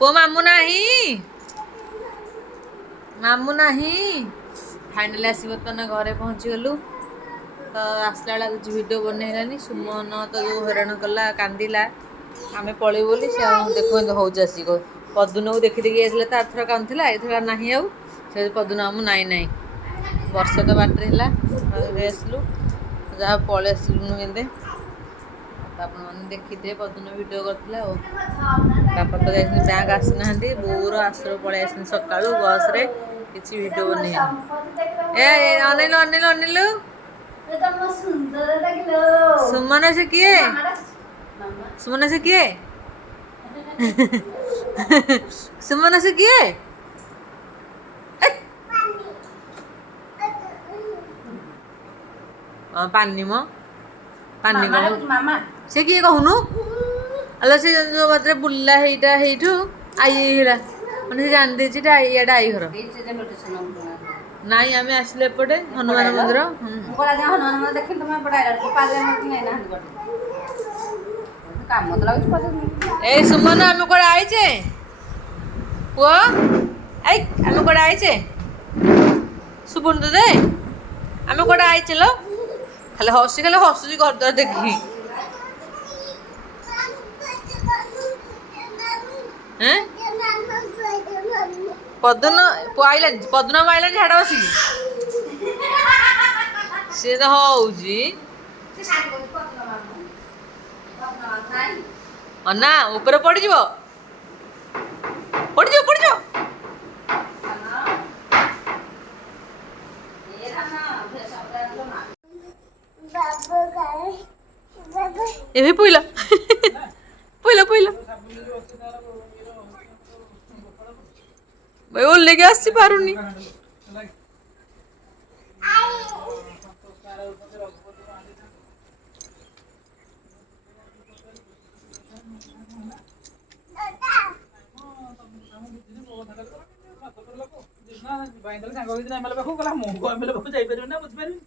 ପୁଅ ମାମୁଁ ନାହିଁ ମାମୁଁ ନାହିଁ फाइनाली आसी बर्तमान घरे पहुँचीगलु तो आसला बेला कुछ वीडियो बनैलानी सुमन तो जो हैरान कला कांदिला आम पलू बोली से देखो हूँ आसिक पदुन को देखी देखी जाइए तो आरथर कांदुला एथर ना आउ से पदुन आम नाई नाई वर्ष तो बाटर है आसलु जहाँ पलि आसलुनु केंदे आपने देखी थे पदुन वीडियो करता बापा तो जाइए बैंक आसी ना बोर आश्रम पलि आस सका बस रे किसी वीडियो बन अनिल अनिल अनिल सुमन से किए सुमन से किए सुमन से किए पानी मो पानी मामा से किए कहूनु अल से जो बात बुला हेटा हेठू आई हेला माने जान देछि ता याडा आई घर नाई आमे आसले एपटे हनुमान मंदिर बोला जा हनुमान मंदिर देखि तुम एपटे आइला पाले मत नै ना हंदी काम मत लागछ पदे ए सुमन आमे कोड आइछे पुओ आई आमे कोड आइछे सुबुन दे आमे कोड आइछे लो खाली हसी घर द्वार देखी हैं पदन आइलानी पदन आइलानी झाड़ा बसिकी सी तो हौजी ना ऊपर पड़ जाओ ए पुइला पुइला पुइला भाई वो लेके आसी पारुनी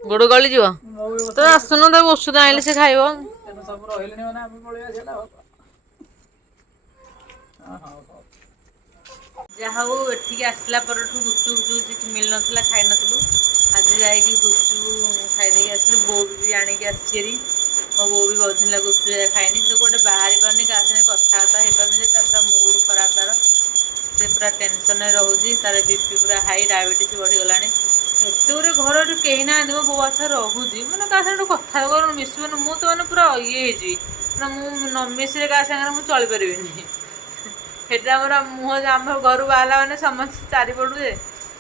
गोड़ गली जीव तो आसुन ଔଷଧ आइले से खाइब जहा हो एठिक आसला पर गुपचुप गुपचुप मिल ना खाई नु आज जाकि गुपचुप खाई आसलु बो भी आणिक आसरी मो बो भी बहुत दिन गुपचुप खाइनी तो गोटे बाहरी पानी क्या कथबार्ता हो पारे पूरा मूड खराब तार से पूरा टेंशन रोचे तार बीपी पूरा हाई डायबिटीज बढ़ीगला एत गुरे घर कहीं ना मो बो बासा रोचे मैंने क्या कथा कर मिसुन मुझे मैंने पूरा ये मुझे न मिसले क्या सागर मुझे चली पारि सेटा मोर मुह आम घर बाहला मैंने समस्त चारिपटू जे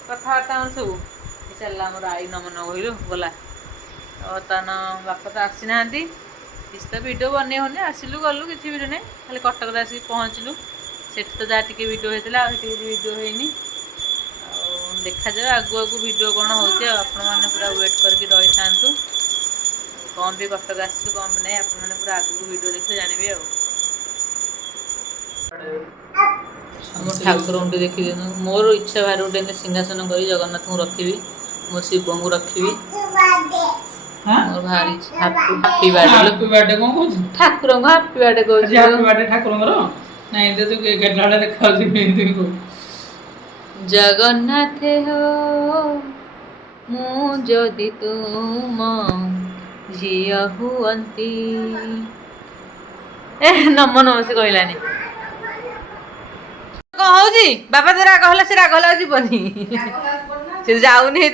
कथबार्ता सब चलला मोर आई नमन कहलु गला बर्तमान बापा तो आसी ना किसी तो वीडियो बन होनी आसिलु गलु किसी वीडियो नहीं खाली कटक आसिक पहुँचलु से तो जहाँ टी वीडियो होता वीडियो होनी देखा जाए आगु आगु वीडियो कौन हो आपने पूरा वेट करके रही था कौन भी कटक आसु कौन भी नहीं आपने पूरा आगु वीडियो देखते जानवे ठाकुर देखी मोर इच्छा बाहर गोटे सिंहासन कर जगन्नाथ को रखी मो शिव को रखी मोर भारी हैप्पी बर्थडे कौन कहू ठाकुर को हैप्पी बर्थडे कहू हैप्पी बर्थडे ठाकुर नहीं तो केटला देखा जगन्नाथ हो मु जदि तुम झिया हुअंती ए नम नम से कहलानी कौन हूँ बापा तो राग है से राग है जीवनी से जाऊनी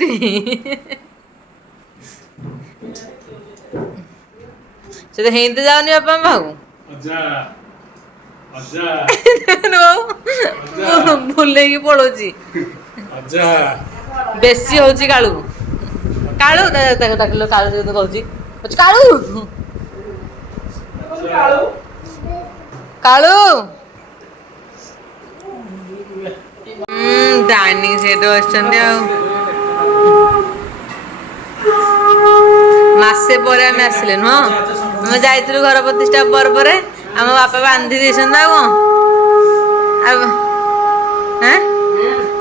से तो हिंदी जाऊनी बापा भाऊ भूल पड़ोची बेसी हूँ कालू कालू डाकिल कालू कहूँ कालू कालू डाइनिंग सेट मसे पर आम आसिले नुह आम जाइलु घर प्रतिष्ठा पर्व आम बापा बांधी देसन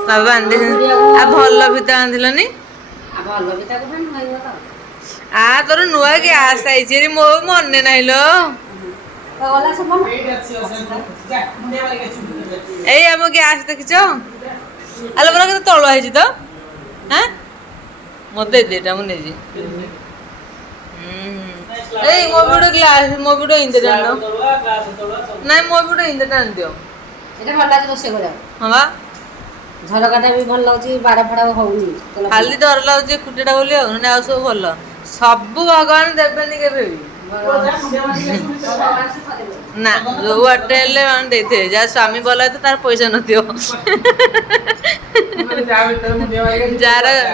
बाबा बांधी आ भल फिता बांधिलनि आ तोर नुआ गैस आई मो मन ना ଏଇ ଆମ ଗ୍ୟାସ୍ ଦେଖିଛ ଆଲୋ ପରା କେତେ ତଳ ହେଇଛି ତ ହାଁ ମତେ ଦେଇଦେ ଏଟା ମୁଁ ନେଇଛି ଏଇ ମୋ ବି ଗୋଟେ ଗ୍ଲାସ୍ ମୋ ବି ଗୋଟେ ଇନ୍ଦେ ଟାଣି ଦିଅ ନାଇଁ ମୋ ବି ଗୋଟେ ଇନ୍ଦେ ଟାଣି ଦିଅ ଏଟା ଭଲ ଲାଗୁଛି ରୋଷେଇ କରିବାକୁ ହଁ ବା ଝରକାଟା ବି ଭଲ ଲାଗୁଛି ବାଡ଼ ଫାଡ଼ ହଉନି ଖାଲି ଡର ଲାଗୁଛି ଏକୁଟିଆଟା ବୋଲି ଆଉ ନହେଲେ ଆଉ ସବୁ ଭଲ ସବୁ ଭଗବାନ ଦେବେନି କେବେ ବି ନା ଯୋଉ ବାଟେ ହେଲେ ମାନେ ଦେଇଥିବେ ଯାହା ସ୍ୱାମୀ ଭଲ ହେଇଥିବ ତାର ପଇସା ନଥିବ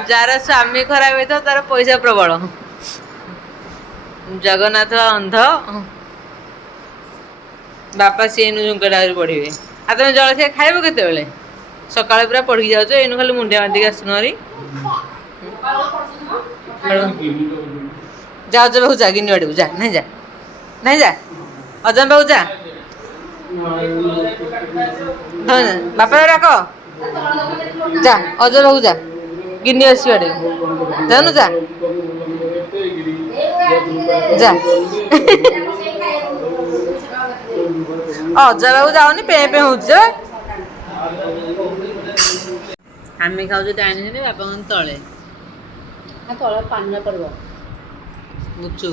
ଯାର ସ୍ୱାମୀ ଖରାପ ହେଇଥିବ ତାର ପଇସା ପ୍ରବଳ ଜଗନ୍ନାଥ ଅନ୍ଧ ବାପା ସିଏ ଏଇନୁ ଝୁଙ୍କାଟା ଆହୁରି ପଢିବେ ଆଉ ତମେ ଜଳଖିଆ ଖାଇବ କେତେବେଳେ ସକାଳେ ପୁରା ପଢିକି ଯାଉଛ ଏଇନୁ ଖାଲି ମୁଣ୍ଡିଆ ମାରିଦେଇକି ଆସୁନ ଭାରି ଯା ଅଜା ପାଖକୁ ଯା ଗିନି ବାଡିକୁ ଯା ନାଇଁ ଯା ନାଇଁ ଯା ଅଜା ପାଖକୁ ଯା ବାପା ଡାକ ଯା ଅଜା ପାଖକୁ ଯା ଗିନି ଆସିବ ବାଡିକୁ ଯାଉନୁ ଯା ଯା ଅଜା ପାଖକୁ ଯାଉନି ପେଁ ପେଁ ହଉଛି ଯେ ଆମେ ଖାଉଛୁ ଡାଇନିଂରେ ବାପା କଣ ତଳେ ତଳ ପାଣିରେ ପଡ଼ିବ ଗୁଚୁ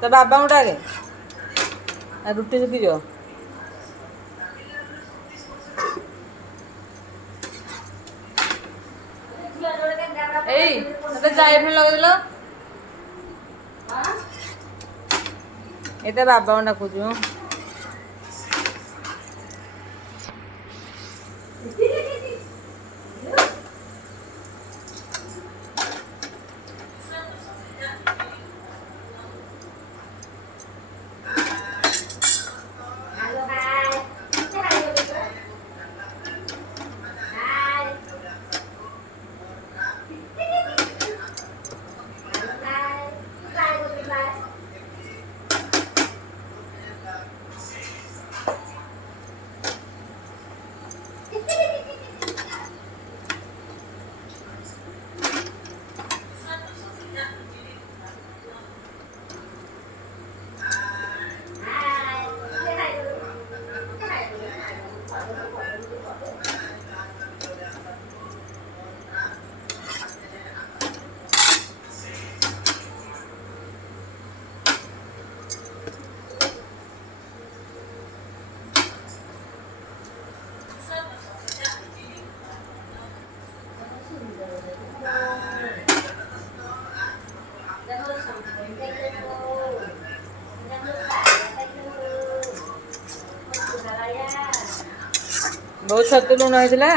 ତ ବାବାଙ୍କୁ ଡାକେ ରୁଟି ଶୁଖିଯିବ ଏଇ ତତେ ଯାଇ ଫୁଣି ଲଗେଇଦେଲ ଏଇଟା ବାବାଙ୍କୁ ଡାକୁଛୁ ବହୁତ ଛତୁ ଲୁଣ ହେଇଥିଲା